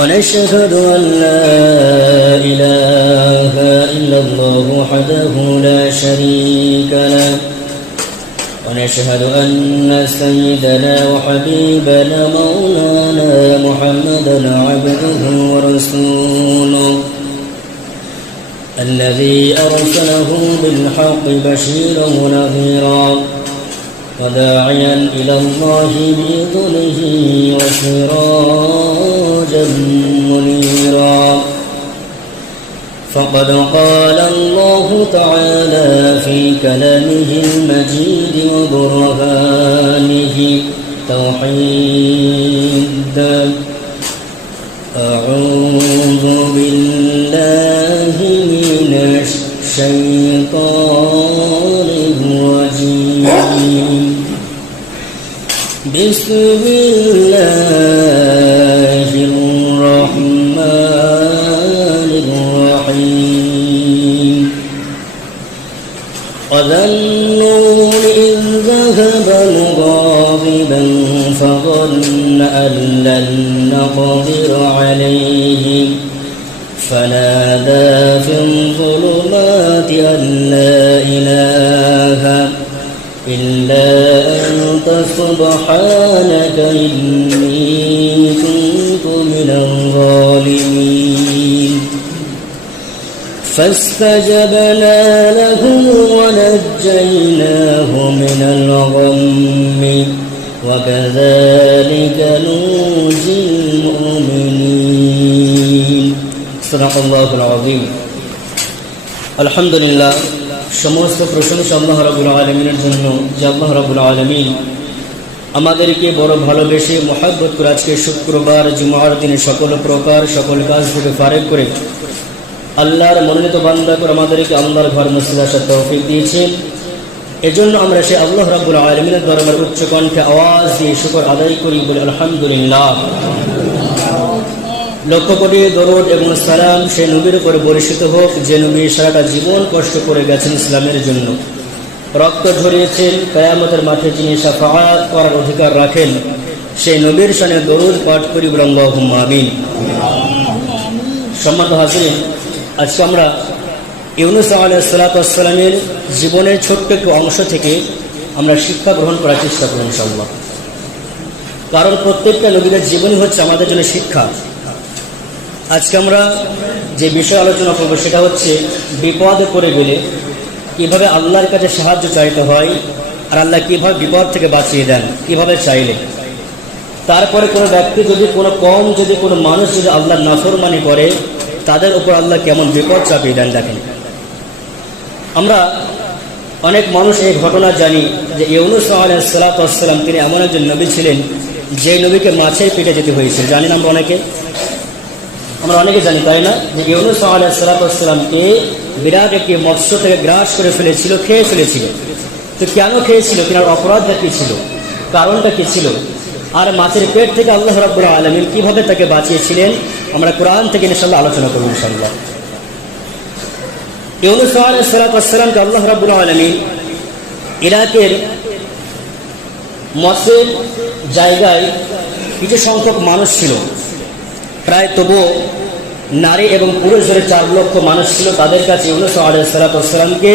ونشهد أن لا إله إلا الله وحده لا شريك له. ونشهد أن سيدنا وحبيبنا مولانا محمدا عبده ورسوله. الذي أرسله بالحق بشيرا ونذيرا. وداعيا إلى الله بإذنه وسراجا منيرا. فقد قال الله تعالى في كلامه المجيد وبرهانه توحيد. أعوذ بالله من الشيطان بسم الله الرحمن الرحيم. وذنون إذ ذهب مغاضبا فظن أن لن نقدر عليه فنادى في الظلمات أن لا إله إلا أنت سبحانك إني كنت من الظالمين. فاستجبنا له ونجيناه من الغم وكذلك نوجي المؤمنين. صدق الله العظيم. الحمد لله. সমস্ত প্রশংসা আল্লাহ রাবুল আলমিনের জন্য, যে আল্লাহ রাবুল আলমিন আমাদেরকে বড় ভালোবেসে মহাব্বত করে আজকে শুক্রবার জুমার দিনে সকল প্রকার, সকল কাজ থেকে ফারেক করে আল্লাহর মনোনীত বান্দা করে আমাদেরকে আল্লাহর ঘর মসজিদ আসার তৌফিক দিয়েছেন এজন্য আমরা সে আল্লাহ রাবুল আলমিনের দরবার উচ্চকণ্ঠে আওয়াজ দিয়ে শুকর আদায় করি বলে আলহামদুলিল্লাহ। লক্ষ কোটি দরদ এবং সালাম সে নবীর উপর বরিষিত হোক, যে নবী সারাটা জীবন কষ্ট করে গেছেন ইসলামের জন্য। রক্ত ঝরিয়েছেন, কয়ামতের মাঠে যিনি সাফাত করার অধিকার রাখেন। সেই নবীর সানে দরুদ পাঠ করি বলঙ্গাহ আমিন। সম্মানিত হাসিন আজকে আমরা ইউনুস আলাইসালামের জীবনের ছোট্ট একটু অংশ থেকে আমরা শিক্ষা গ্রহণ করার চেষ্টা করি ইনশাল্লাহ কারণ প্রত্যেকটা নবীদের জীবনই হচ্ছে আমাদের জন্য শিক্ষা। আজকে আমরা যে বিষয় আলোচনা করব সেটা হচ্ছে বিপদে পড়ে গেলে কীভাবে আল্লাহর কাছে সাহায্য চাইতে হয় আর আল্লাহ কীভাবে বিপদ থেকে বাঁচিয়ে দেন, কীভাবে চাইলে। তারপরে কোনো ব্যক্তি যদি, কোনো কম যদি, কোনো মানুষ যদি আল্লাহর নাফরমানি করে, তাদের উপর আল্লাহ কেমন বিপদ চাপিয়ে দেন দেখেন। আমরা অনেক মানুষ এই ঘটনা জানি যে ইউনুস আলাইসালাম তিনি এমন একজন নবী ছিলেন যে নবীকে মাছের পেটে যেতে হয়েছিল। জানেন আমরা অনেকে? আমরা অনেকে জানি, তাই না? যে ইউনুস আলাইসালামকে বিরাট একটি মৎস্য থেকে গ্রাস করে ফেলেছিল, খেয়ে ফেলেছিল। তো কেন খেয়েছিল? কিনার অপরাধটা কী ছিল? কারণটা কী ছিল? আর মাছের পেট থেকে আল্লাহ রাবুল আলমিন কীভাবে তাকে বাঁচিয়েছিলেন? আমরা কোরআন থেকে ইনশাল্লাহ আলোচনা করব ইনশাল্লাহ ইউনুস আলাইসালামকে আল্লাহ রাবুল আলমিন ইরাকের মৎস্যের জায়গায় কিছু সংখ্যক মানুষ ছিল। প্রায় তবুও নারী এবং পুরুষ ধরে চার লক্ষ মানুষ ছিল তাদের কাছে ইউনুস আলাইসালামকে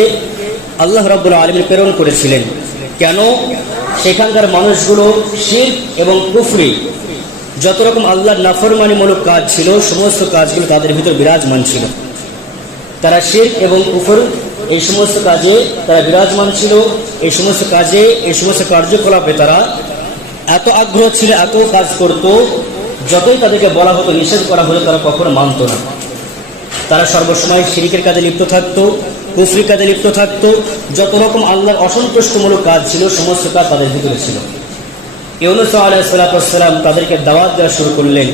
আল্লাহ রাবুল আলমিন প্রেরণ করেছিলেন। কেন? সেখানকার মানুষগুলো শির এবং কুফরি যত রকম আল্লাহর নাফরমানিমূলক কাজ ছিল, সমস্ত কাজগুলো তাদের ভিতর বিরাজমান ছিল। তারা শির এবং কুফর, এই সমস্ত কাজে তারা বিরাজমান ছিল, এই সমস্ত কাজে, এই সমস্ত কার্যকলাপে তারা এত আগ্রহ ছিল, এত কাজ করত যতই তাদেরকে বলা হতো, নিষেধ করা হলে তারা কখনো মানত না। তারা সর্বসময় শিরিকের কাজে লিপ্ত থাকতো, কুফরি কাজে লিপ্ত থাকতো। যত রকম আল্লাহর অসন্তুষ্টমূলক কাজ ছিল, সমস্ত কাজ তাদের ভিতরে ছিল। ইউনুস আলাইসালাম তাদেরকে দাওয়াত দেওয়া শুরু করলেন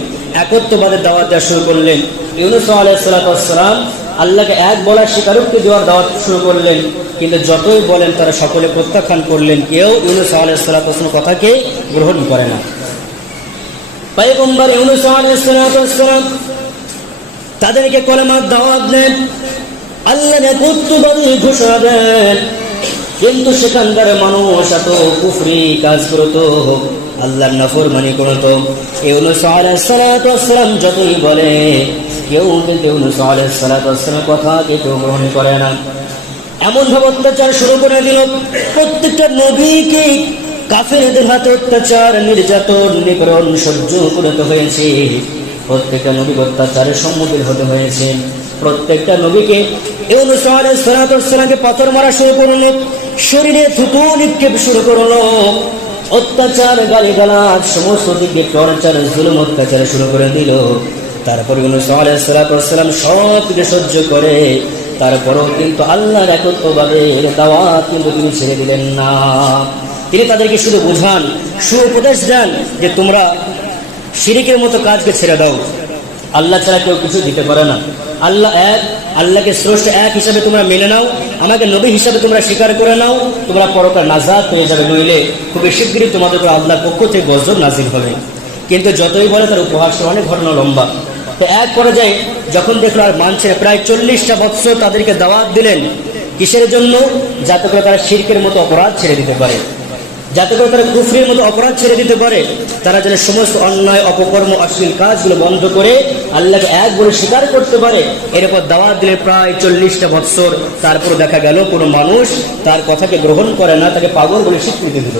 একত্ববাদের দাওয়াত দেওয়া শুরু করলেন। ইউনুস আলাইসালাম আল্লাহকে এক বলার স্বীকারোক্তি দেওয়ার দাওয়াত শুরু করলেন, কিন্তু যতই বলেন তারা সকলে প্রত্যাখ্যান করলেন। কেউ ইউনুস আলাইসালাম কথাকে গ্রহণ করে না। পাইগম্বর ইউনুস আলাইসালাম তাদেরকে কলেমার দাওয়াত দেন। আল্লাহ কর্তৃবাদী ঘোষণা দেন। কিন্তু সেখানকার মানুষ এত কুফরি কাজ করতো। আল্লাহর নফর মানি করতো। ইউনুস আলাইসালাম যতই বলে, কেউ কিন্তু ইউনুস আলাইসালাম কথা কেউ গ্রহণ করে না। এমন ভাবে অত্যাচার শুরু করে দিল। প্রত্যেকটা নবীকে কাফেরদের হাতে অত্যাচার, নির্যাতন, নিপীড়ন সহ্য করতে হয়েছে। প্রত্যেকটা নবী অত্যাচারের সম্মুখীন হতে হয়েছে। প্রত্যেকটা নবীকে আলাইহিস সালাতু ওয়াসসালামকে পাথর মারা শুরু করল, শরীরে থুতু নিক্ষেপ শুরু করল। অত্যাচার, গালিগালাজ, সমস্ত দিকে টর্চার, জুলুম, অত্যাচার শুরু করে দিল। তারপরে সালাতু ওয়াসসালাম সব কিছু সহ্য করে তারপরেও কিন্তু আল্লাহর একত্ববাদের দাওয়াত কিন্তু তিনি ছেড়ে দিলেন না। তিনি তাদেরকে শুধু বোঝান সুউপদেশ দেন যে তোমরা শিরিকের মতো কাজকে ছেড়ে দাও। আল্লাহ ছাড়া কেউ কিছু দিতে পারে না। আল্লাহ এক, আল্লাহকে স্রষ্ট এক হিসাবে তোমরা মেনে নাও, আমাকে নবী হিসাবে তোমরা স্বীকার করে নাও, তোমরা পরকার নাজাদ পেয়ে যাবে নইলে খুবই শীঘ্রই তোমাদের উপর আল্লাহর পক্ষ থেকে গজব নাজিল হবে। কিন্তু যতই বলে তার উপহাস অনেক ঘটনা লম্বা। তো এক পর্যায়ে যখন দেখল আর মানছে প্রায় চল্লিশটা বৎসর তাদেরকে দাওয়াত দিলেন, কিসের জন্য? যাতে করে তারা শিরকের মতো অপরাধ ছেড়ে দিতে পারে। যাতে করে তারা কুফরির মতো অপরাধ ছেড়ে দিতে পারে। তারা যেন সমস্ত অন্যায়, অপকর্ম, অশ্লীল কাজগুলো বন্ধ করে আল্লাহকে এক বলে স্বীকার করতে পারে এরপর দাওয়াত দিলে প্রায় চল্লিশটা বৎসর তারপর দেখা গেল কোনো মানুষ তার কথাকে গ্রহণ করে না, তাকে পাগল বলে স্বীকৃতি দিল।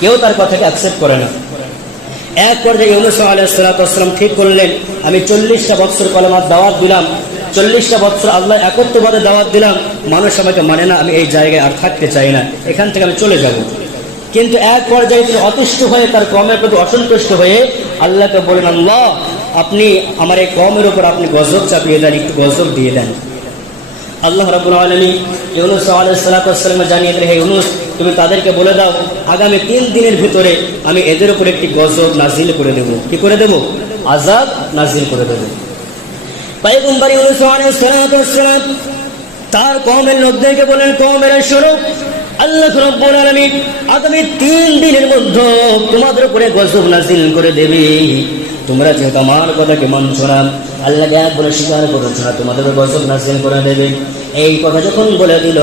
কেউ তার কথাকে অ্যাকসেপ্ট করে না। এক পর্যায়ে ইউনুস আলাইসালাম ঠিক করলেন, আমি চল্লিশটা বৎসর কলমার দাওয়াত দিলাম, চল্লিশটা বৎসর আল্লাহ একত্রবাদে দাওয়াত দিলাম, মানুষ আমাকে মানে না, আমি এই জায়গায় আর থাকতে চাই না, এখান থেকে আমি চলে যাব। কিন্তু এক পর্যায়ে তিনি অতুষ্ট হয়ে তার কমের প্রতি অসন্তুষ্ট হয়ে আল্লাহকে বলেন, আল্লাহ, আপনি আমার এই কমের উপর আপনি গজব চাপিয়ে দেন, একটু গজব দিয়ে দেন। আল্লাহ রাবুল আলমী ইউনুস আলাইসালামে জানিয়ে দিলে হে ইউনুস, তুমি তাদেরকে বলে দাও, আগামী তিন দিনের ভিতরে আমি এদের উপর একটি গজব নাজিল করে দেব। কি করে দেব? আজাদ নাজিল করে দেব। পাইগম্বর ইউনুস আলাইসালাম তার কমের লোকদেরকে বলেন কমের শোনো আল্লাহ রব্বুল আলামিন আগামী তিন দিনের মধ্যে তোমাদের উপরে গজব নাজিল করে দেবে। তোমরা যেহেতু আমার কথাকে মানছো না আল্লাহ এক বলে স্বীকার করেছ না তোমাদের গজব নাজিল করে দেবে। এই কথা যখন বলে দিল,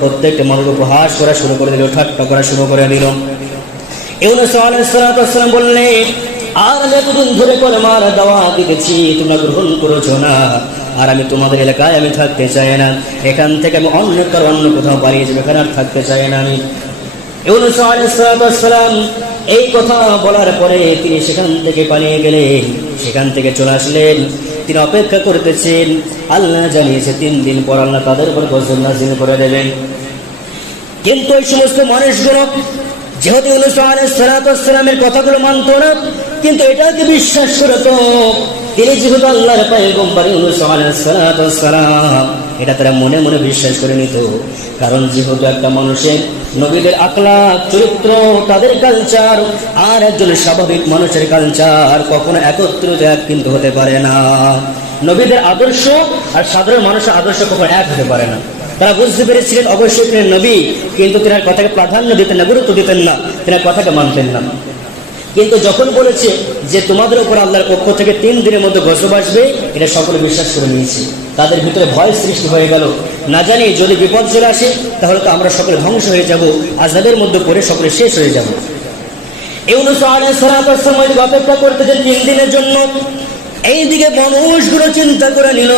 প্রত্যেকটা মানুষ উপহাস করা শুরু করে দিল, ঠাট্টা করা শুরু করে দিল। ইউনুস আলাইহিসসালাম বললেন আর এতদিন ধরে করে মার দাওয়া দিতেছি, তোমরা গ্রহণ করেছ না। আর আমি তোমাদের এলাকায় আমি থাকতে চাই না। এখান থেকে আমি অন্য কারও অন্য কোথাও পালিয়ে যাবে, এখানে আর থাকতে চাই না আমি। ইউনুস আলাইহিসসালাম এই কথা বলার পরে তিনি সেখান থেকে পালিয়ে গেলেন। সেখান থেকে চলে আসলেন। তিনি অপেক্ষা করতেছেন। আল্লাহ জানিয়েছে, তিন দিন পর আল্লাহ তাদের উপর গজব নাজিল করে দেবেন। কিন্তু ওই সমস্ত মানুষগুলো, যেহেতু আলাইসালামের কথাগুলো মানত না, কিন্তু এটাকে বিশ্বাস করতো। তিনি যেহেতু আল্লাহর ইউনুস আলাইসালাম এটা তারা মনে মনে বিশ্বাস করে নিত। কারণ যেহেতু একটা মানুষের নবীদের আকলা চরিত্র, তাদের কালচার আর একজন স্বাভাবিক মানুষের কালচার কখনো একত্রিত এক কিন্তু হতে পারে না। নবীদের আদর্শ আর সাধারণ মানুষের আদর্শ কখনো এক হতে পারে না। তারা বুঝতে পেরেছিলেন, অবশ্যই তিনি নবী, কিন্তু তিনার কথাকে প্রাধান্য দিতেন না, গুরুত্ব দিতেন না, তিনার কথাকে মানতেন না। কিন্তু যখন বলেছে যে তোমাদের উপর আল্লাহর পক্ষ থেকে তিন দিনের মধ্যে গজব আসবে, এটা সকলে বিশ্বাস করে নিয়েছে। তাদের ভিতরে ভয় সৃষ্টি হয়ে গেল। না জানি যদি বিপদ চলে আসে, তাহলে তো আমরা সকলে ধ্বংস হয়ে যাব, আজাদের মধ্যে পড়ে সকলে শেষ হয়ে যাব। ইউনুস আলাইহিসসালাম অপেক্ষা করতেছেন তিন দিনের জন্য। এইদিকে মানুষগুলো চিন্তা করে নিল,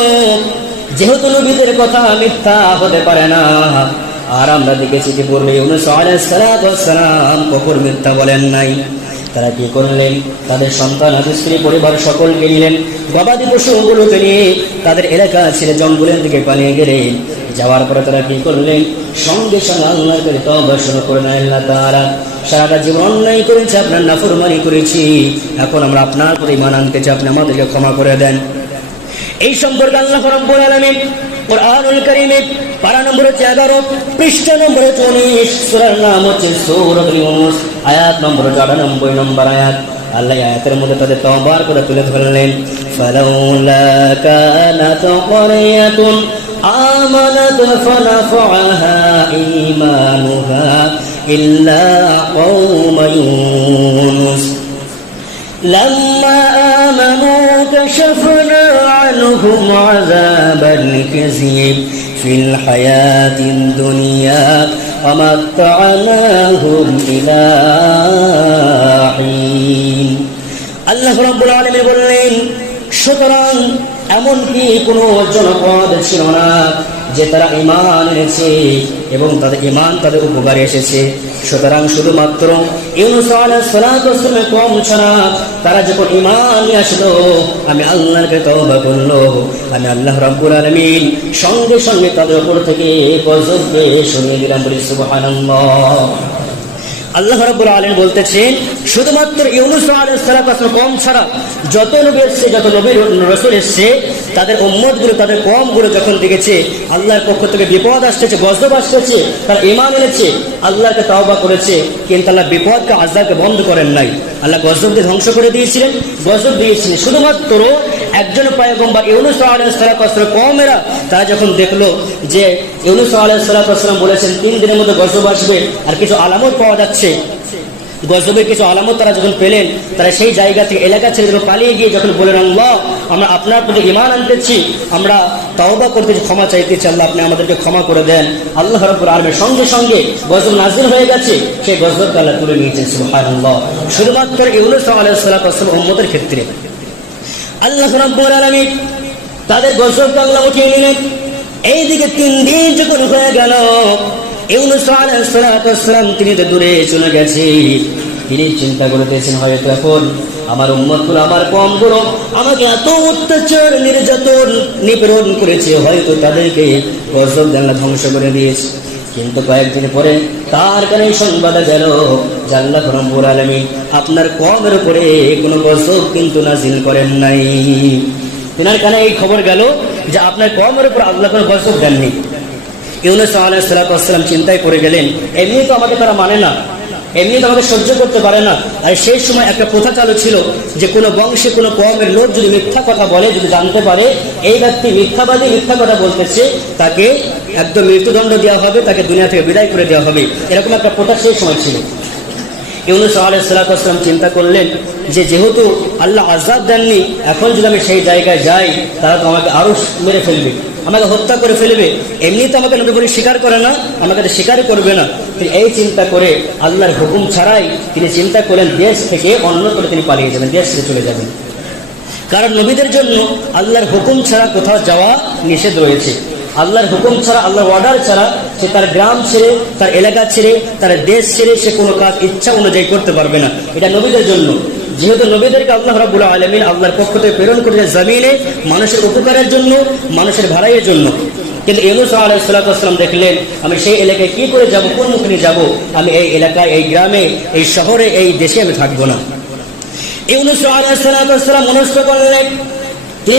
যেহেতু নবীদের কথা মিথ্যা হতে পারে না। আর আমরা দেখেছি যে পূর্বে ইউনুস আলাইহিসসালাম কখর মিথ্যা বলেন নাই। তারা কি করলেন? তাদের সন্তান আদি স্ত্রী পরিবার সকলকে নিলেন। গবাদি পশুগুলোকে নিয়ে তাদের এলাকা ছেড়ে জঙ্গলের দিকে পালিয়ে গেলেন। যাওয়ার পরে তারা কি করলেন? সঙ্গে সঙ্গে করে তবা করে না আল্লাহ তারা সারাটা জীবন অন্যায় করেছে, আপনার নাফরমানি করেছি। এখন আমরা আপনার প্রতি মান আনতে চাই, আপনি আমাদেরকে ক্ষমা করে দেন। এই সম্পর্কে আল্লাহ রব্বুল আলামিন কোরআনুল কারীমে পারা নম্বর হচ্ছে এগারো পৃষ্ঠা নম্বর হচ্ছে উনিশ সূরার নাম হচ্ছে সূরাতুল ইউনুস আয়াত নম্বর চুরানব্বই নম্বর আয়াত আল্লাহ এই আয়াতের মধ্যে তাদের তওবার করে তুলে ধরলেন ফালাউলা কানাত ক্বরিয়াতুন آمنت فنفعها إيمانها إلا قوم يونس لما آمنوا كشفنا عنهم عذاب الخزي في الحياة الدنيا ومتعناهم إلى حين আল্লাহ রাব্বুল আলামিন বললেন সুতরাং এমনকি কোনো জনপদ ছিল না যে তারা ইমান এনেছে এবং তাদের ইমান তাদের উপকারে এসেছে। সুতরাং শুধুমাত্র কম ছাড়া তারা যখন ইমান আসলো, আমি আল্লাহকে তওবা করল, আমি আল্লাহ রাব্বুল আলমিন সঙ্গে সঙ্গে তাদের উপর থেকে গজবকে সরিয়ে দিলাম, বলি সুবহানাল্লাহ। আল্লাহ রাব্বুল আলামিন বলতেছেন, শুধুমাত্র ইউনুস আলাইহিস কম ছাড়া যত নবী এসেছে যত নবী রাসূল এসেছে, তাদের উম্মতগুলো, তাদের কমগুলো যখন দেখেছে, আল্লাহর পক্ষ থেকে বিপদ আসতেছে গজব আসতেছে, তারা ঈমান এনেছে, আল্লাহকে তাওবা করেছে, কিন্তু আল্লাহ বিপদকে, আযাবকে বন্ধ করেন নাই। আল্লাহ গজবকে ধ্বংস করে দিয়েছিলেন, গজব দিয়েছিলেন। শুধুমাত্র একজন পয়গম্বর ইউনুস আলাইহিস সালাতু কমেরা তারা যখন দেখল যে ইউনুস আলাইহিস সালাতু বলেছেন, তিন দিনের মধ্যে গজব আসবে আর কিছু আলামত পাওয়া যাচ্ছে। গজবের কিছু আলামত তারা যখন পেলেন, তারা সেই জায়গা থেকে এলাকা ছেড়ে যখন পালিয়ে গিয়ে যখন বলেন আল্লাহ, আমরা আপনার প্রতি ইমান আনতেছি, আমরা তাওবা করতেছি, ক্ষমা চাইতেছি, আল্লাহ আপনি আমাদেরকে ক্ষমা করে দেন। আল্লাহ রব্বুল আলমের সঙ্গে সঙ্গে গজব নাজির হয়ে গেছে। সেই গজবকে আল্লাহ তুলে নিয়েছেন শুধুমাত্র ইউনুস আলাইহিস সালাতু উম্মতের ক্ষেত্রে। আল্লাহ রব্বুল তাদের গজবকে আল্লাহ উঠিয়ে নিলেন। এইদিকে তিন দিন যখন হয়ে গেল তিনি তো দূরে চলে গেছে। তিনি চিন্তা করতেছেন, হয়তো এখন আমার উম্মতগুলো আমার কমগুলো আমাকে এত অত্যাচার, নির্যাতন, নিপীড়ন করেছে, হয়তো তাদেরকে গজব জানলা ধ্বংস করে দিয়েছে। কিন্তু কয়েকদিন পরে তার কানে সংবাদ গেল জাল্লা ফরমপুর আলমী আপনার কমের উপরে কোনো গজব কিন্তু নাজিল করেন নাই। তেনার কানে এই খবর গেল যে আপনার কমের উপর আল্লাহ কোনো গজব দেননি। ইউনুস আসসালাম চিন্তায় করে গেলেন, এমনি তো আমাদের তারা মানে না। এমনি তো আমাকে সহ্য করতে পারে না। আর সেই সময় একটা প্রথা চালু ছিল যে কোনো বংশে কোনো কমের লোক যদি মিথ্যা কথা বলে, যদি জানতে পারে, এই ব্যক্তি মিথ্যাবাদী, মিথ্যা কথা বলতেছে, তাকে একদম মৃত্যুদণ্ড দেওয়া হবে, তাকে দুনিয়া থেকে বিদায় করে দেওয়া হবে। এরকম একটা প্রথা সেই সময় ছিল। ইউনুস আলাইসালাম চিন্তা করলেন যে, যেহেতু আল্লাহ আজাদ দেননি, এখন যদি আমি সেই জায়গায় যাই তারা তো আমাকে আরও মেরে ফেলবে। আমাকে হত্যা করে ফেলবে। এমনি তো আমাকে নবী স্বীকার করে না, আমাকে তো স্বীকার করবে না। এই চিন্তা করে আল্লাহর হুকুম ছাড়াই তিনি চিন্তা করলেন, দেশ থেকে অন্য করে তিনি পালিয়ে যাবেন, দেশ থেকে চলে যাবেন। কারণ নবীদের জন্য আল্লাহর হুকুম ছাড়া কোথাও যাওয়া নিষেধ রয়েছে। আল্লাহর হুকুম ছাড়া, আল্লাহর অর্ডার ছাড়া সে তার গ্রাম ছেড়ে, তার এলাকা ছেড়ে, তার দেশ ছেড়ে সে কোনো কাজ ইচ্ছা অনুযায়ী করতে পারবে না। এটা নবীদের জন্য। যেহেতু নবীদেরকে আল্লাহ রাবুল আলমিন আল্লাহর পক্ষ থেকে প্রেরণ করেছে জমিনে মানুষের উপকারের জন্য, মানুষের ভাড়াইয়ের জন্য। কিন্তু ইউনুস আলাইসালাম দেখলেন, আমি সেই এলাকায় কি করে যাব, কোন মুখে যাব? আমি এই এলাকায়, এই গ্রামে, এই শহরে, এই দেশে আমি থাকব না।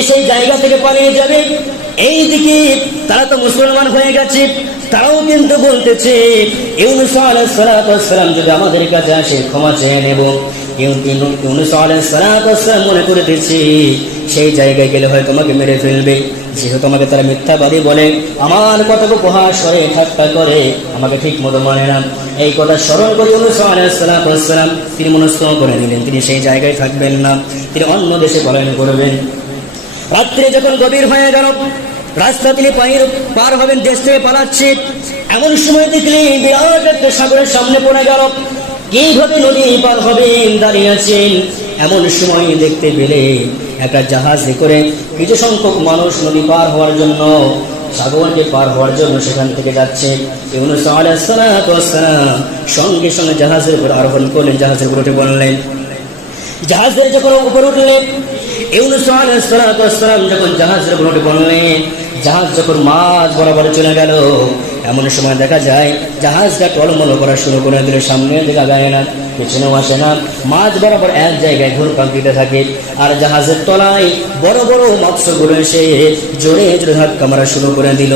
সেই জায়গা থেকে যাবে, এইদিকে তারা তো মুসলমান হয়ে গেছে, তারাও কিন্তু বলতেছে যদি আমাদের কাছে আসে, ক্ষমা চেয়ে নেব। ইউনুস আলাইসালাম মনে করতেছি সেই জায়গায় গেলে হয় তোমাকে মেরে ফেলবে। যেহেতু আমাকে তারা মিথ্যাবাদী বলে, আমার কথাকে উপহাস করে, ঠাট্টা করে, আমাকে ঠিক মতো মানে না। এই কথা স্মরণ করে ইউনুস আলাইসালাম তিনি মনস্থ করে নিলেন। তিনি সেই জায়গায় থাকবেন না, তিনি অন্য দেশে পলায়ন করবেন। রাত্রে যখন গভীর হয়ে গেল, রাস্তা তিনি পায়ের পার হবেন, দেশ থেকে পালাচ্ছে। এমন সময় দেখলে বিরাট একটা সাগরের সামনে পড়ে গেল। কীভাবে নদী পার হবেন দাঁড়িয়ে আছেন। এমন সময় দেখতে পেলে একটা জাহাজে করে কিছু সংখ্যক মানুষ নদী পার হওয়ার জন্য, সাগরকে পার হওয়ার জন্য সেখান থেকে যাচ্ছে। সঙ্গে সঙ্গে জাহাজের উপর আরোহণ করলেন, জাহাজের উপর উঠে বললেন জাহাজের যখন উপর উঠলেন আলাইসালাম যখন জাহাজের উপর উঠে বললেন জাহাজ যখন মাছ বরাবর চলে গেল এমন সময় দেখা যায়, জাহাজটা টলমল করা শুরু করে দিলে, সামনে দেখা যায় না, পেছনেও আসে না মাছ বরাবর এক জায়গায় ঘুরপাক দিতে থাকে, আর জাহাজের তলায় বড় বড় মৎস্যগুলো এসে জোরে জোরে ধাক্কা মারা শুরু করে দিল।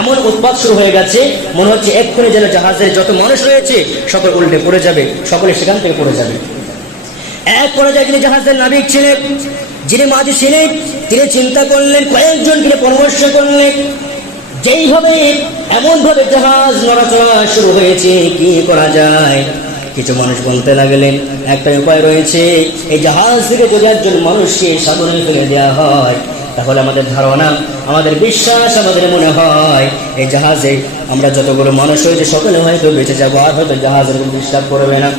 এমন উৎপাদ শুরু হয়ে গেছে, মনে হচ্ছে এক্ষুনি যেন জাহাজের যত মানুষ রয়েছে, সকল উল্টে পড়ে যাবে, সকলে সেখান থেকে পড়ে যাবে। এক পর্যায়ে তিনি জাহাজের নাবিক ছিলেন, যিনি মাঝি ছিলেন, তিনি চিন্তা করলেন, কয়েকজন তিনি পরামর্শ করলেন যেইভাবে এমনভাবে জাহাজ নড়াচড়া শুরু হয়েছে, কি করা যায়? কিছু মানুষ বলতে লাগলেন একটা উপায় রয়েছে, এই জাহাজ থেকে যদি একজন মানুষকে সাগরে ফেলে দেওয়া হয়, তাহলে আমাদের ধারণা, আমাদের বিশ্বাস, আমাদের মনে হয়, এই জাহাজে আমরা যতগুলো মানুষ হয়েছে সকলে হয়তো বেঁচে যাব, আর হয়তো জাহাজ এরকম ডিস্টার্ব করবে না।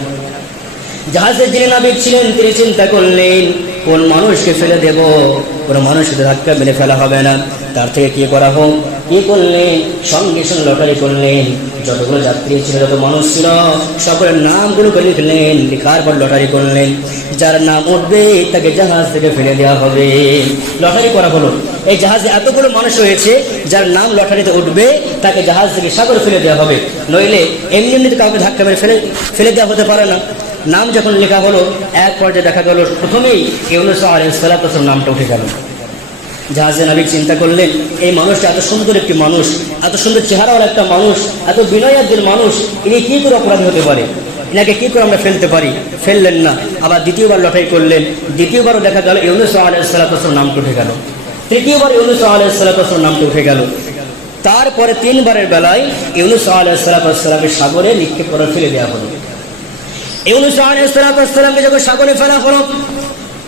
জাহাজের যিনি নাবিক ছিলেন, তিনি চিন্তা করলেন, কোন মানুষকে ফেলে দেব? কোন মানুষকে ধাক্কা মেরে ফেলা হবে না। তার থেকে কি করা হোক? কি করলেন? সঙ্গে সঙ্গে লটারি করলেন। যতগুলো যাত্রী ছিল, যত মানুষ ছিল, সকলের নামগুলোকে লিখলেন লিখার পর লটারি করলেন। যার নাম উঠবে, তাকে জাহাজ থেকে ফেলে দেওয়া হবে। লটারি করা হলো। এই জাহাজে এতগুলো মানুষ হয়েছে যার নাম লটারিতে উঠবে, তাকে জাহাজ থেকে সাগর ফেলে দেওয়া হবে। নইলে এমনি এমনিতে কাউকে ধাক্কা মেরে ফেলে ফেলে দেওয়া হতে পারে না। নাম যখন লেখা হলো, এক পর্যায়ে দেখা গেল, প্রথমেই ইউনুস আলাইসালাম নামটা উঠে গেল। জাহাজে নাবিক চিন্তা করলেন, এই মানুষটা এত সুন্দর একটি মানুষ, এত সুন্দর চেহারাওয়ালা একটা মানুষ, এত বিনয় একজন মানুষ, ইনি কি করে অপরাধী হতে পারে? এনাকে কি করে আমরা ফেলতে পারি? ফেললেন না। আবার দ্বিতীয়বার লটাই করলেন। দ্বিতীয়বারও দেখা গেল ইউনুস আলাইসালাম নামটা উঠে গেল। তৃতীয়বার ইউনুস আলাইসালাম নামটা উঠে গেল। তারপরে তিনবারের বেলায় ইউনুস আলাইসালামের সাগরে নিক্ষেপ করে ফেলে দেওয়া হলো। ইউনুস আলাইহিসসালামকে যখন সাগরে ফেলা হলো,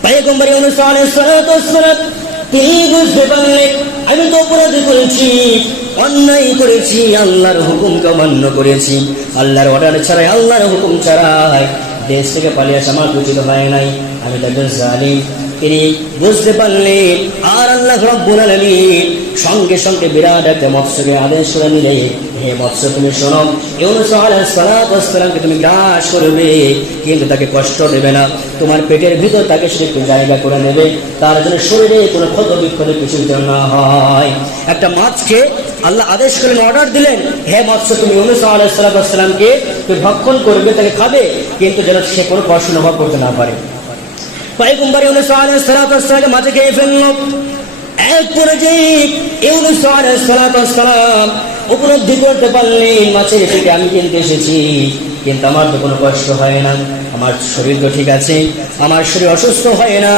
পয়গম্বর ইউনুস আলাইহিসসালাম তিনি বুঝতে পারলেন আমি তো অপরাধ করেছি, অন্যায় করেছি, আল্লাহর হুকুমকে অমান্য করেছি। আল্লাহর অর্ডার ছাড়াই, আল্লাহর হুকুম ছাড়াই দেশ থেকে পালিয়ে আসা আমার উচিত হয় নাই। আমি তো জালিম। তিনি বুঝতে পারলেন, আর আল্লাহ রব্বুল আলামিন সঙ্গে সঙ্গে বিরাট একটা মৎস্যকে আদেশ করে নিলে হে মৎস্য, তুমি শোনো, ইউনুস আলাইহিস সালাতু তুমি গ্রাস করবে, কিন্তু তাকে কষ্ট দেবে না। তোমার পেটের ভিতর তাকে শুধু একটু জায়গা করে নেবে। তার জন্য শরীরে কোনো ক্ষত বিক্ষত কিছু যেন না হয় একটা মাছকে আল্লাহ আদেশ করলেন অর্ডার দিলেন, হে মৎস্য, তুমি ইউনুস আলাইহিস সালাতু তুমি ভক্ষণ করবে, তাকে খাবে, কিন্তু যেন সে কোনো কষ্ট অনুভব করতে না পারে। সালাতু মাঝে এক পর্যায়ে ইউনুস উপলব্ধি করতে পারলেন, মাছের থেকে আমি কিনতে এসেছি, কিন্তু আমার তো কোনো কষ্ট হয় না, আমার শরীর তো ঠিক আছে, আমার শরীর অসুস্থ হয় না,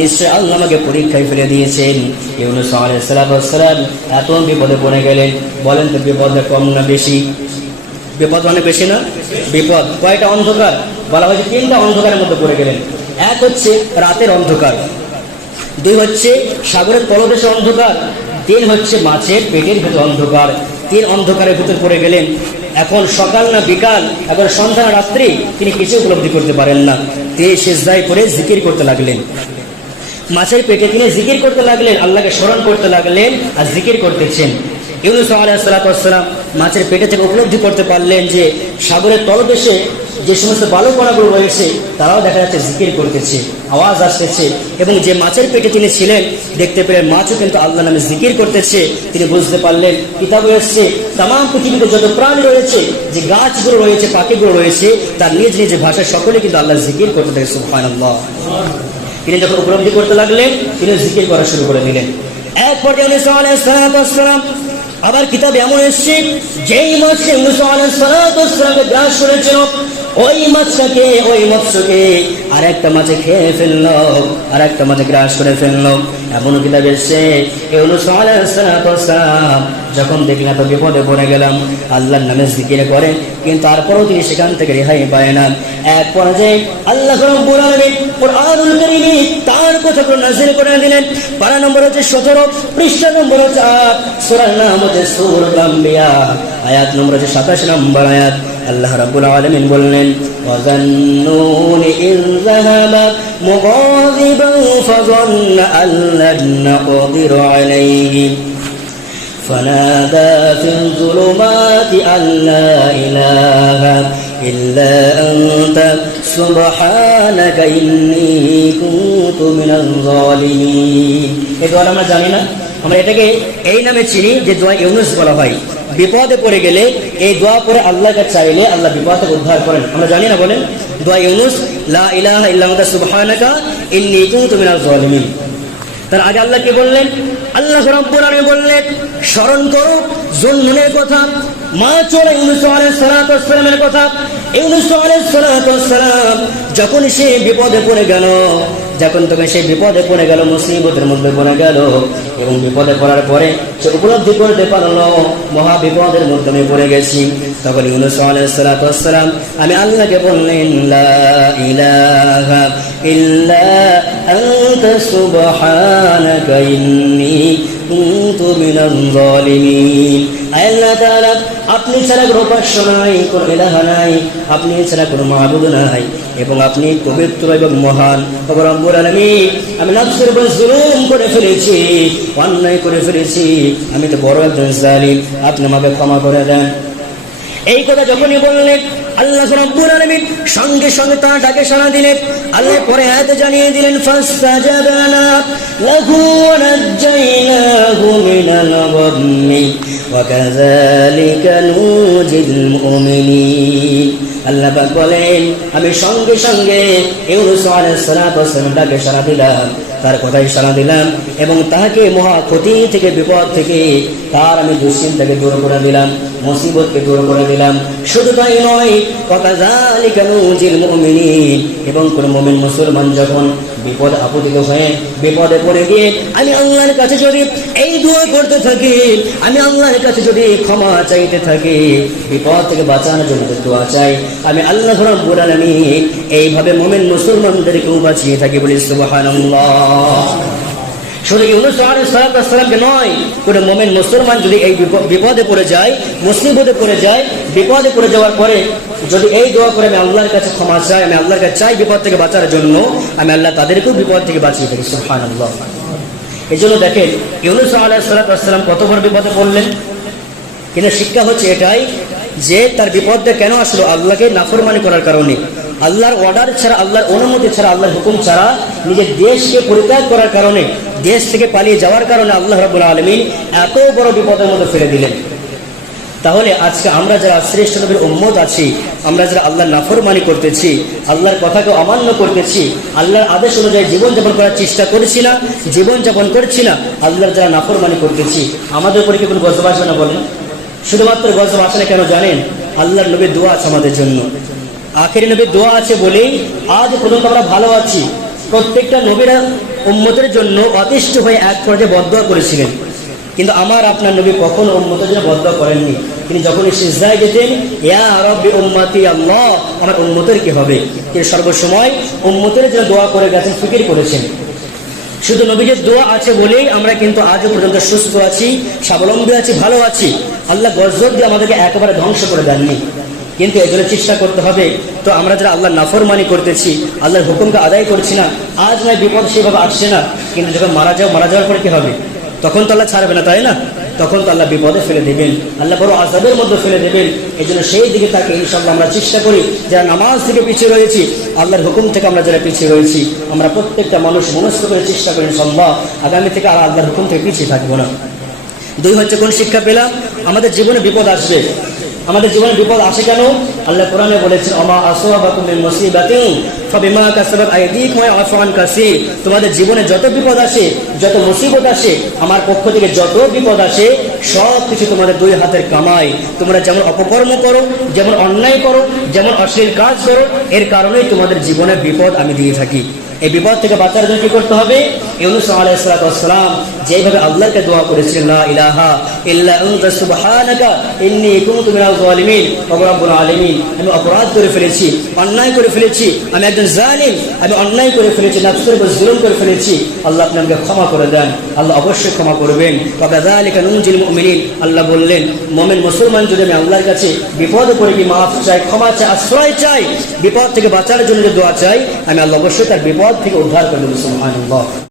নিশ্চয় আল্লাহ আমাকে পরীক্ষায় ফেলে দিয়েছেন। ইউনুস আলাইহিস সালাতু ওয়াস সালাম এত বিপদে পড়ে গেলেন, বলেন তো বিপদে কম না বেশি? বিপদ অনেক বেশি না? বিপদ। কয়টা অন্ধকার? বলা হয়েছে তিনটা অন্ধকারের মধ্যে পড়ে গেলেন। এক হচ্ছে রাতের অন্ধকার, দুই হচ্ছে সাগরের তলদেশে অন্ধকার, তিন হচ্ছে মাছের পেটের ভেতর অন্ধকার। তিন অন্ধকারের ভিতর পড়ে গেলেন। এখন সকাল না বিকাল, এখন সন্ধ্যা রাত্রি তিনি কিছু উপলব্ধি করতে পারেন না। তিনি শেষদায় করে জিকির করতে লাগলেন। মাছের পেটে তিনি জিকির করতে লাগলেন, আল্লাহকে স্মরণ করতে লাগলেন আর জিকির করতেছেন। ইউনুস আলাইসালাম মাছের পেটে থেকে উপলব্ধি করতে পারলেন যে সাগরের তলদেশে যে সমস্ত বালকণাগুলো রয়েছে, তারাও দেখা যাচ্ছে জিকির করতেছে, আওয়াজ আসতেছে, এবং যে মাছের পেটে তিনি ছিলেন, দেখতে পেলেন মাছও কিন্তু আল্লাহ নামে জিকির করতেছে। তিনি বুঝতে পারলেন, কিতাব এসছে তাম পৃথিবীতে যত প্রাণ রয়েছে, যে গাছগুলো রয়েছে, পাখিগুলো রয়েছে, তার নিজ নিজ ভাষায় সকলে কিন্তু আল্লাহ জিকির করতে থাকে সুহান তিনি যখন উপলব্ধি করতে লাগলেন, তিনি জিকির করা শুরু করে দিলেন। এক পর্যায়ে আবার কিতাবে এমন এসছে, যেই মাছকে মুসালামকে গ্রাস করেছিল ওই মাছটাকে ওই মৎস্যকে আর একটা মাছে খেয়ে ফেলল আর একটা মাছে গ্রাস করে ফেলল। এমন কিতাব এসছে যখন দেখলাম এত বিপদে পড়ে গেলাম, আল্লাহর নামে জিকির করে, কিন্তু তারপরেও তিনি সেখান থেকে রেহাই পায় না। এক পর্যায়ে আল্লাহ রব্বুল তার কথাগুলো নাযিল করে দিলেন। পারা নম্বর হচ্ছে 17 পৃষ্ঠা নম্বর হচ্ছে 8 সূরার নাম আয়াত নম্বর হচ্ছে 27 নম্বর আয়াত। আল্লাহ রাব্বুল আলামিন বললেন ওয়াজান্নুন ইয যাহাবা মুগাযিবান ফাযান্না আল্লান নাকদিরু আলাইহি فنادى في الظلمات أن لا إله إلا أنت سبحانك إني كنت من الظالمين এই দোয়া আমরা জানি না আমরা এটাকে এই নামে চিনি যে দোয়া ইউনুস বলা হয় বিপদে পড়ে গেলে এই দোয়া পরে আল্লাহকে চাইলে আল্লাহ বিপদ থেকে উদ্ধার করেন। আমরা জানি না বলেন, দোয়া ইউনুস, লা ইলাহা ইল্লা আনতা সুবহানাকা ইন্নী কুনতু জালিমিন তার আগে আল্লাহ কি বললেন? আল্লাহ রব্বুল আলামিন বললেন, স্মরণ করো জুলমুনের কথা, মা চলে ইউনুস আলাইহিস সালাতু ওয়াসসালামের কথা। ইউনুস আলাইহিস সালাতু ওয়াসসালাম যখন সে বিপদে পড়ে গেল যখন তখন সেই বিপদে পড়ে গেল, মুসিবতের মধ্যে পড়ে গেল, এবং বিপদে পড়ার পরে সে উপলব্ধি করতে পারল মহা বিপদের মধ্যে আমি পড়ে গেছি। তখন ইউনুস আলাইসালাম আমি আল্লাহকে বললেন ইল্লা আপনি ছাড়া কোনো উপাস্য নাই, কোনো ইলাহা নাই, আপনি ছাড়া কোনো মাহবুদ নাই। এবং আপনি পবিত্র এবং মহান। রব্বুল আলামিন, আমি নফসের উপর করে ফেলেছি, অন্যায় করে ফেলেছি, আমি তো বড় একজন জালিম, আপনি আমাকে ক্ষমা করে দেন। এই কথা যখনই বললেন, আল্লাহ রব্বুল আলামিন সঙ্গে সঙ্গে তার ডাকে সাড়া দিলেন। আল্লাহ পরে আয়াত জানিয়ে দিলেন ফাস্তাজাবনা নাজ্জাইনাহু মিনাল গাম্মি ওয়া কাযালিকা নুজিল মুমিনিন আল্লাহ পাক বলেন, আমি সঙ্গে সঙ্গে ইউনুস আলাইহিস সালাতু ওয়াস সালাম ডাকে সাড়া দিলাম, তার কথাই সাড়া দিলাম, এবং তাহাকে মহা ক্ষতি থেকে, বিপদ থেকে তার আমি দুশ্চিন্তাকে দূর করে দিলাম, মুসিবতকে দূর করে দিলাম। শুধু তাই নয় কথাজালিকা নুজিল মুমিনিন, এবং কোন মুমিন মুসলমান যখন বিপদ আপতিত হয়ে, বিপদে পড়ে গিয়ে আমি আল্লাহর কাছে যদি এই দোয়া করতে থাকি, আমি আল্লাহর কাছে যদি ক্ষমা চাইতে থাকি, বিপদ থেকে বাঁচানোর জন্য দোয়া চাই। আমি আল্লাহ রাব্বুল আমি এইভাবে মুমিন মুসলমানদেরকেও বাঁচিয়ে থাকি বলি সুবহানাল্লাহ। শুধু ইউনুস আলাইসালামকে নয়, কোনো মোমেন মুসলমান যদি এই বিপ- বিপদে পড়ে যায় মুসিবতে পড়ে যায়, বিপদে পড়ে যাওয়ার পরে যদি এই দোয়া করে, আমি আল্লাহর কাছে ক্ষমা চাই, আমি আল্লাহর কাছে চাই বিপদ থেকে বাঁচার জন্য, আমি আল্লাহ তাদেরকেও বিপদ থেকে বাঁচিয়ে থাকি সুবহানাল্লাহ। এই জন্য দেখেন, ইউনুস আলাইসালাম কত বড় বিপদে পড়লেন? কিন্তু শিক্ষা হচ্ছে এটাই যে তার বিপদটা কেন আসলো? আল্লাহকে নাফরমানি করার কারণে। আল্লাহর অর্ডার ছাড়া, আল্লাহর অনুমতি ছাড়া, আল্লাহর হুকুম ছাড়া নিজের দেশকে পরিত্যাগ করার কারণে, দেশ থেকে পালিয়ে যাওয়ার কারণে আল্লাহ রাবুল আলমিন এত বড় বিপদের মধ্যে ফেলে দিলেন। তাহলে আজকে আমরা যারা শ্রেষ্ঠ নবীর উম্মত আছি, আমরা যারা আল্লাহর নাফরমানি করতেছি, আল্লাহর কথাকে অমান্য করতেছি, আল্লাহর আদেশ অনুযায়ী জীবনযাপন করার চেষ্টা করছি না, জীবনযাপন করছি না, আল্লাহর যারা নাফরমানি করতেছি, আমাদের উপরে কি কোনো গজব আসবে না বলেন? শুধুমাত্র গজব আসে না কেন জানেন? আল্লাহর নবীর দোয়া আছে আমাদের জন্য। আখেরি নবীর দোয়া আছে বলেই আজ পর্যন্ত আমরা ভালো আছি। প্রত্যেকটা নবীরা উম্মতের জন্য অতিষ্ঠ হয়ে এক পর্যায়ে বদয়া করেছিলেন। কিন্তু আমার আপনার নবী কখনো উম্মতের জন্য বদয়া করেননি। তিনি যখন সিজদায় যেতেন, ইয়া রব্বি উম্মতি, আল্লাহ, আমার উম্মতের কি হবে? তিনি সর্বসময় উম্মতের জন্য দোয়া করে গেছেন, ফিকির করেছেন। শুধু নবীজের দোয়া আছে বলেই আমরা কিন্তু আজও পর্যন্ত সুস্থ আছি, স্বাবলম্বী আছি, ভালো আছি। আল্লাহ গজব দিয়ে আমাদেরকে একেবারে ধ্বংস করে দেননি। কিন্তু এগুলো চেষ্টা করতে হবে। তো আমরা যারা আল্লাহ নাফরমানি করতেছি, আল্লাহর হুকুমকে আদায় করছি না, আজ নয় বিপদ সেভাবে আসছে না, কিন্তু যখন মারা যাও, মারা যাওয়ার পরে কি হবে? তখন তো আল্লাহ ছাড়বে না, তাই না? তখন তো আল্লাহ বিপদে ফেলে দেবেন। আল্লাহ বড় আজাবের মধ্যে ফেলে দেবেন। এই জন্য সেই দিকে তাকে ইনশাল্লাহ আমরা চেষ্টা করি, যারা নামাজ থেকে পিছিয়ে রয়েছি, আল্লাহর হুকুম থেকে আমরা যারা পিছিয়ে রয়েছি, আমরা প্রত্যেকটা মানুষ মনস্ক করে চেষ্টা করি সম্ভব আগামী থেকে আর আল্লাহর হুকুম থেকে পিছিয়ে থাকব না। দুই হচ্ছে কোন শিক্ষা পেলাম? আমাদের জীবনে বিপদ আসবে। আমাদের জীবনে বিপদ আসে কেন? আল্লাহ কোরআনে বলেছেন অমা আসওয়াবাকুম মিন মুসিবাতিন ফাবিমা তোমাদের জীবনে যত বিপদ আসে, যত মুসিবত আসে, আমার পক্ষ থেকে যত বিপদ আসে, সব কিছু তোমাদের দুই হাতের কামাই। তোমরা যেমন অপকর্ম করো, যেমন অন্যায় করো, যেমন অশ্লীল কাজ করো, এর কারণেই তোমাদের জীবনে বিপদ আমি দিয়ে থাকি। এই বিপদ থেকে বাঁচার জন্য কি করতে হবে? যেভাবে আল্লাহকে দোয়া করেছিলেন আমি অপরাধ করে ফেলেছি, অন্যায় করে ফেলেছি, আমি একজন জালিম, আমি অন্যায় করে ফেলেছি, নফসের উপর জুলুম করে ফেলেছি। আল্লাহ আপনি আমাকে ক্ষমা করে দেন, আল্লাহ অবশ্যই ক্ষমা করবেন। আল্লাহ বললেন, মুমিন মুসলমান যদি আমি আল্লাহর কাছে বিপদে পড়ে কি মাফ চাই, ক্ষমা চাই, আশ্রয় চাই, বিপদ থেকে বাঁচার জন্য যদি দোয়া চাই, আমি আল্লাহ অবশ্যই তার বিপদ থেকে উদ্ধার করে দেবো সুবহানাল্লাহ